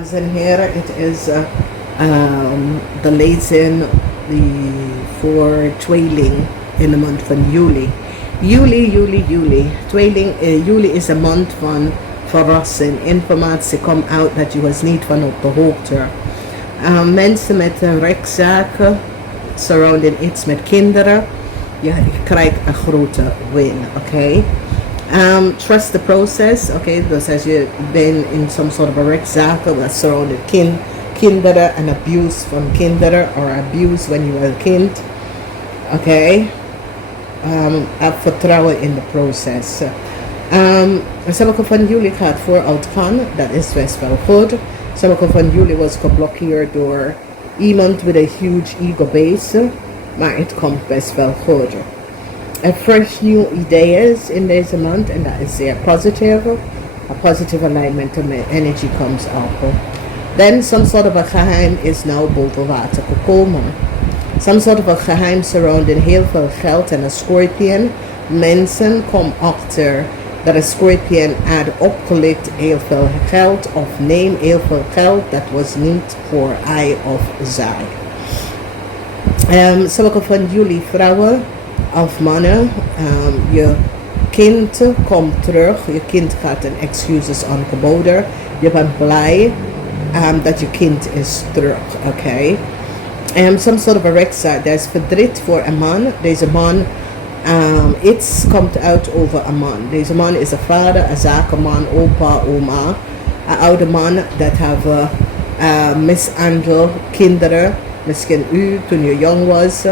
dames en heren, het is de lezing voor tweeling in de maand van juli. Juli. Tweeling, juli is een maand van verrassing. Informatie komt uit dat je was niet van op de hoogte. Mensen met rechtszaken, surrounding iets met kinderen, je krijgt een grote win, oké? Trust the process, oké? Dus als je bent in some sort of a rechtszaken dat surrounded kinderen en abuse van kinderen or abuse when you were a kind, oké? Heb vertrouwen in de proces. Sommige van jullie gaat vooruit gaan, dat is best wel goed. Sommige van jullie was geblokkeerd door iemand with a huge ego base, maar het komt best wel goed. A fresh new ideas in deze maand, en dat is zeer positief. A positive alignment of energy comes up. Then some sort of a geheim is now boven water gekomen. Some sort of a geheim surrounding heel veel geld en een scorpion. Mensen komen achter dat een scorpion had opgelicht heel veel geld of neem heel veel geld dat was niet voor hij of zij. Sommige van jullie vrouwen of mannen, je kind komt terug, je kind gaat een excuses aangeboden, je bent blij dat je kind is terug, oké? Some sort of a rechtszaak, er is verdriet voor een man, deze man, iets komt uit over een man. Deze man is een vader, een zakenman, opa, oma, een oude man dat heeft mishandeld kinderen, misschien u toen je jong was.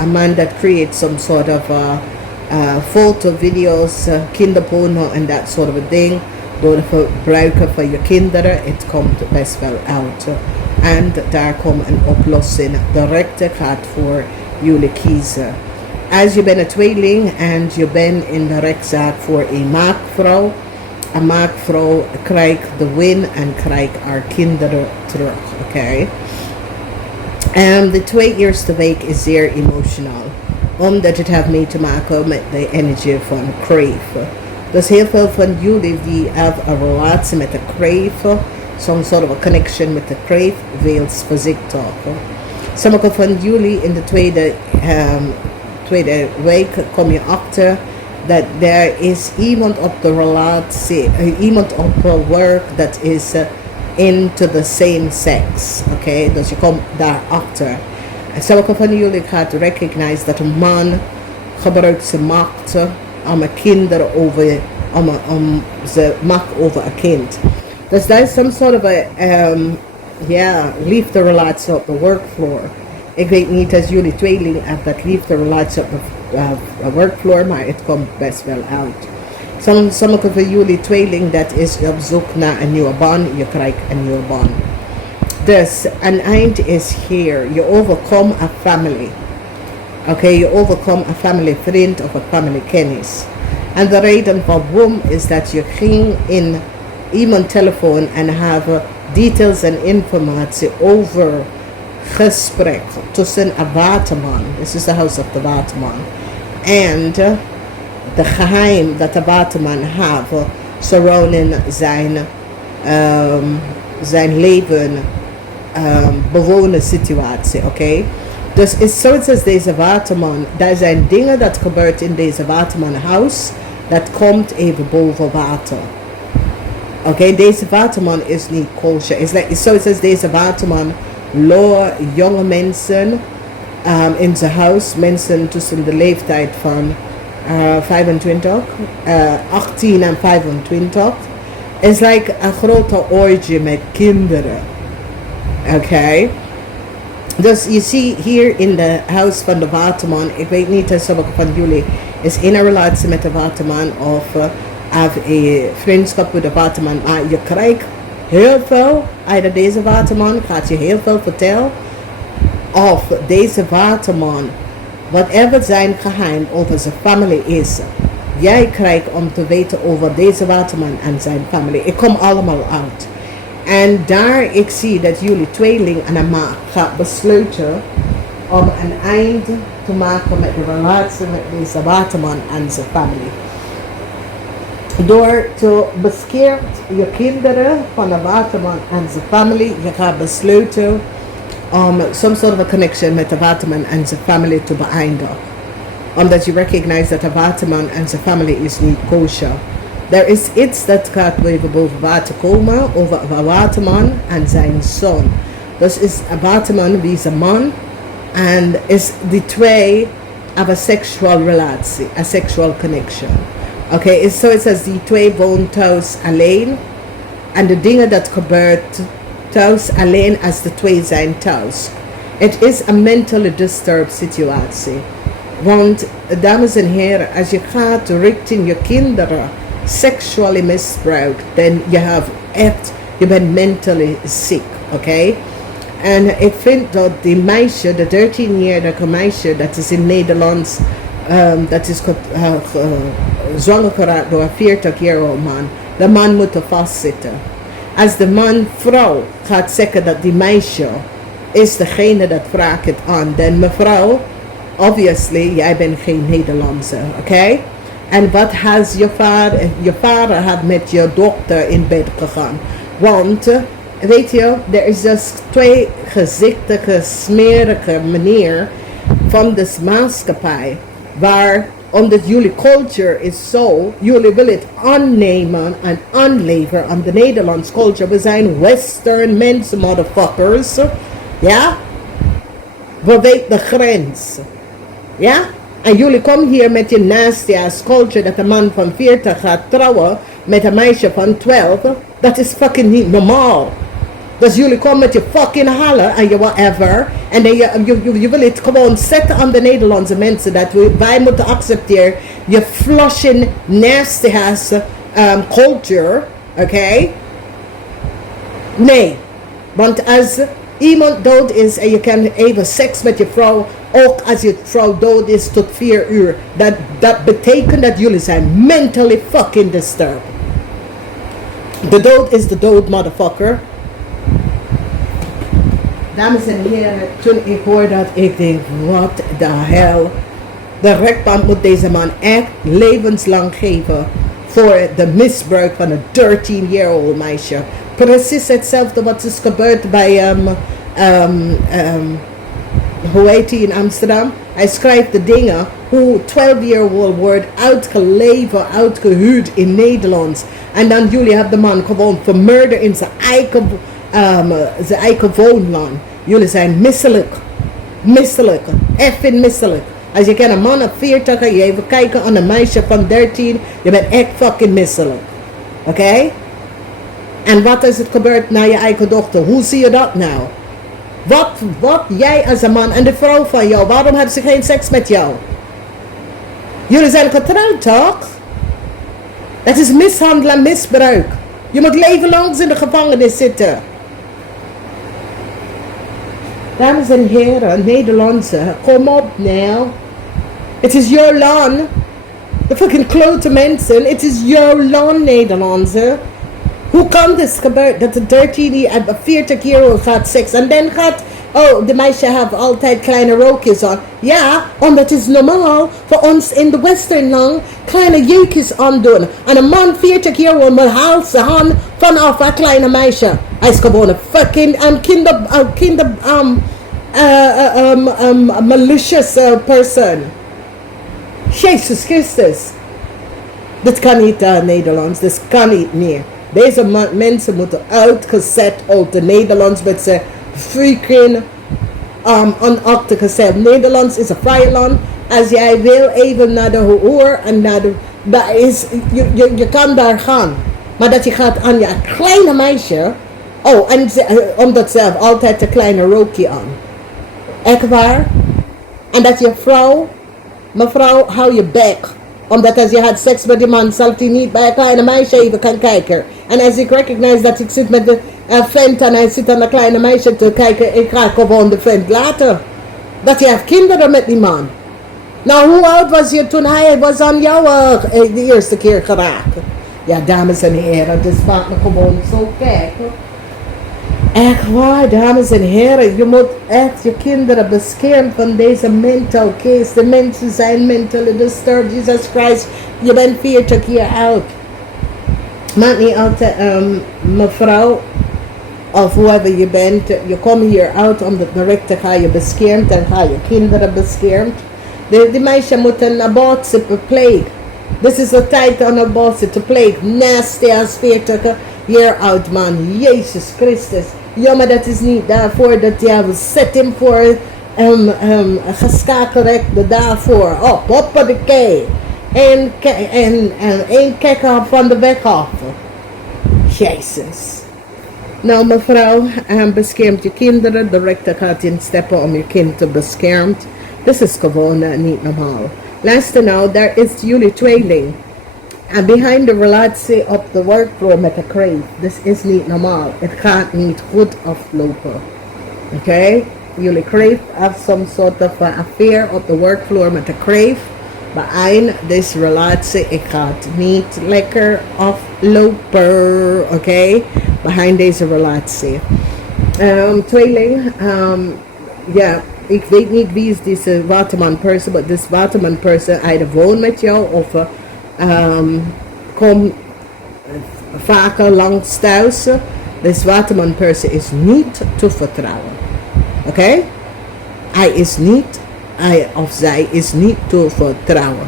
A man that creates some sort of photo, videos, kinderporno and that sort of a thing. Door het gebruiken van je kinderen, het komt best wel uit. En daar komt een oplossing. De rechter gaat voor jullie kiezen. Als je bent een tweeling en je bent in de rechtszaak voor een maakvrouw krijgt de win en krijgt haar kinderen terug, oké? De 2 eerste week is zeer emotioneel, omdat het heeft mee te maken met de energie van crave. Dus heel veel van jullie die hebben een relatie met de crave, some sort of a connection met de crave, wil voor zich talken. Sommige van jullie in de tweede week kom je achter dat er is iemand op de relatie, iemand op werk dat is into the same sex, oké? Dus je komt daarachter. En sommige van jullie gaat recognize dat een man gebruikt zijn macht om een kinderen om zijn macht over een kind. Dus dat is some sort of a liefde relatie op de workfloor. Ik weet niet als jullie tweeling hebben dat liefde relatie op de workfloor, maar het komt best wel uit. Sommige van jullie tweeling dat is op zoek naar een nieuwe baan, je krijgt een nieuwe baan. Dus een eind is hier. Je overkomt een family. Oké, je overkomt een family vriend of een family kennis. En de reden waarom is dat je ging in iemand telefoon en hebben details en informatie over gesprek tussen een waterman. This is the house of the waterman. En de geheim dat de waterman heeft surrounding zijn leven, bewonen situatie, oké? Dus is zoiets als deze waterman, er zijn dingen dat gebeurt in deze waterman huis, dat komt even boven water. Oké, deze waterman is niet kosher. Is zoiets als deze waterman loor jonge mensen in zijn huis, mensen tussen de leeftijd van 18 en 25. Is like een grote orgie met kinderen. Oké. Dus je ziet hier in de huis van de waterman, ik weet niet of sommige van jullie is in een relatie met de waterman of have een vriendschap met de waterman, maar je krijgt heel veel uit deze waterman, gaat je heel veel vertellen, of deze waterman, whatever zijn geheim over zijn familie is, jij krijgt om te weten over deze waterman en zijn familie. Ik kom allemaal uit. En daar ik zie dat jullie tweeling en een maag gaat besluiten om een eind te maken met de relatie met deze waterman en zijn familie. Door te beschermen je kinderen van de waterman en zijn family. Je gaat besluiten om some sort of a connection met de waterman en zijn family te beëindigen. Omdat je recognize dat de waterman en zijn family is niet kosher. Er is iets dat gaat even boven water komen over een waterman en zijn zoon. Dus is een waterman wie is een man en is die twee hebben een sexual relatie, een sexual connection. Oké, so it says die twee wonen thuis alleen en de dingen dat gebeurt thuis alleen als de twee zijn thuis. Het is een mentally disturbed situatie. Want, dames en heren, als je gaat richting je kinderen seksually misbruikt, dan je bent mentally sick, oké? En ik vind dat die meisje, de 13-jarige meisje, dat is in Nederland, dat is zwanger geraakt door een 40-jarige man. De man moet er vastzitten. Als de vrouw gaat zeggen dat die meisje is degene dat vraagt het aan, dan mevrouw, obviously, jij bent geen Nederlandse, oké? En wat has je vader had met je dochter in bed gegaan. Want, weet je, er is dus twee gezichtige, smerige manier van de maatschappij. Waar, omdat jullie culture is zo, jullie willen het aannemen en aanleveren aan de Nederlandse culture. We zijn western mensen, motherfuckers. Ja? We weten de grens. Ja? En jullie komen hier met je nasty ass culture dat een man van 40 gaat trouwen met een meisje van 12. Dat is fucking niet normaal. Dus jullie komen met je fucking hallen en je whatever. En dan je wil het gewoon zetten aan de Nederlandse mensen. Dat wij moeten accepteren. Je flushing nasty ass culture. Oké? Nee. Want als iemand dood is en je kan even seks met je vrouw, ook als je vrouw dood is tot 4 uur, dat betekent dat jullie zijn mentally fucking disturbed. De dood is de dood, motherfucker. Dames en heren, toen ik hoorde dat, ik denk, wat de hel. De rechtbank moet deze man echt levenslang geven voor de misbruik van een 13-year-old meisje. Precies hetzelfde wat is gebeurd bij hoe heet hij in Amsterdam? Hij schrijft de dingen hoe 12-year-old wordt uitgeleverd, uitgehuurd in Nederland. En dan jullie hebben de man gewoon vermoord in zijn eigen woonland. Jullie zijn misselijk. Misselijk. Effing misselijk. Als je kan een man op 40 en je even kijken aan een meisje van 13, je bent echt fucking misselijk. Oké? En wat is het gebeurd naar je eigen dochter? Hoe zie je dat nou? Wat jij als een man en de vrouw van jou, waarom hebben ze geen seks met jou? Jullie zijn getrouwd, toch? Dat is mishandelen en misbruik. Je moet levenlang in de gevangenis zitten. Dames en heren, Nederlandse, kom op nou. Het is jouw land. De fucking klote mensen, het is jouw land, Nederlandse. Hoe kan dit gebeuren dat de 40-year-old gaat seks en dan gaat, oh, de meisje heeft altijd kleine rookjes aan. Ja, omdat het is normaal voor ons in de westernland kleine jurkjes aandoen. En een man 40-year-old moet haalt zijn hand vanaf een kleine meisje. Hij is gewoon een fucking malicious person. Jezus Christus. Dit kan niet Nederlands, dit kan niet meer. Deze mensen moeten uitgezet uit de Nederlands met zijn freaking onachtige. Nederlands is een vrije land. Als jij wil even naar de hoor en naar de... Je kan daar gaan. Maar dat je gaat aan je kleine meisje. Oh, en omdat ze heeft altijd een kleine rookje aan. Echt waar? En dat je vrouw... Mevrouw, hou je bek. Omdat als je had seks met die man, zal hij niet bij een kleine meisje even kan kijken. En als ik recognize dat ik zit met de vent en hij zit aan een kleine meisje te kijken, ik ga gewoon de vent laten. Dat je heeft kinderen met die man. Nou, hoe oud was je toen hij was aan jou de eerste keer geraakt? Ja, dames en heren, dus maakt me gewoon zo kijken. Echt waar, dames en heren, je moet echt je kinderen beschermen van deze mental case. De mensen zijn mentally disturbed. Jesus Christ, je bent 40 jaar oud. Maakt niet altijd, mevrouw, of whoever je bent, je komt hier uit om de directe ga je beschermd en ga je kinderen beschermd. Die meisjes moeten naar buiten verpleegd. This is a tijd om naar buiten te plegen. Nasty als 40 jaar oud man. Jezus Christus. Ja, maar dat is niet daarvoor dat je zet hem voor geschakeld daarvoor. Hoppakee. En kijk van de weg af. Jezus. Nou mevrouw, beschermt je kinderen. De rechter gaat in steppen om je kind te beschermen. Dit is gewoon niet normaal. Luister nou, daar is jullie tweeling. En behind de relatie op de workfloor met de kreef. Dit is niet normaal. Het gaat niet goed aflopen. Oké? Jullie kreef heeft some soort of affair op de workfloor met de kreef. Behind deze relatie, het gaat niet lekker aflopen. Oké? Behind deze relatie. Tweeling, ja. Ik weet niet wie is deze waterman person, maar deze waterman person either woont met jou of komt vaker langs thuis. Deze waterman person is niet te vertrouwen. Oké? Hij of zij is niet te vertrouwen.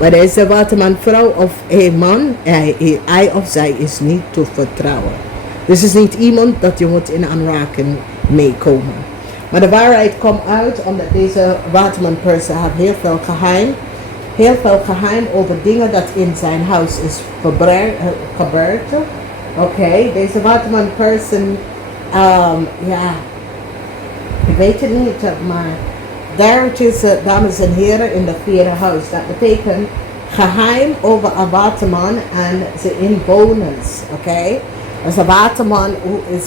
Maar deze waterman vrouw of een man, hij of zij is niet te vertrouwen. Dus is niet iemand dat je moet in aanraking meekomen. Maar de waarheid komt uit omdat deze waterman person heeft heel veel geheim. Heel veel geheim over dingen dat in zijn huis is gebeurd. Oké, deze waterman person, ja, ik weet het niet, maar daar is, dames en heren, in de vierde huis. Dat betekent geheim over een waterman en zijn inwoners. Oké, dus een waterman is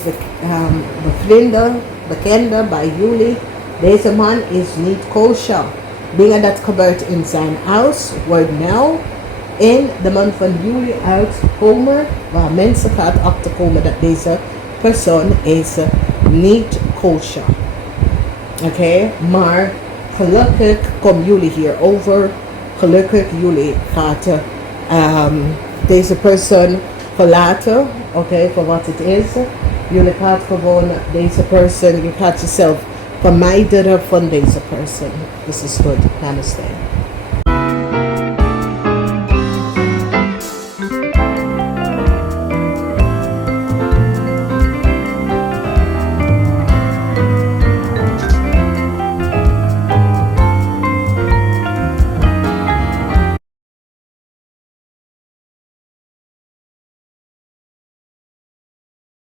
bekende bij jullie. Deze man is niet kosher. Dingen dat gebeurt in zijn huis wordt nou in de maand van juli uitkomen, waar mensen gaan achterkomen dat deze persoon is niet kosher. Oké, maar gelukkig komen jullie hier over. Gelukkig jullie gaat deze persoon verlaten. Oké, voor wat het is. Jullie gaat gewoon deze persoon, je gaat jezelf vermijden van deze persoon. This is good. Namaste.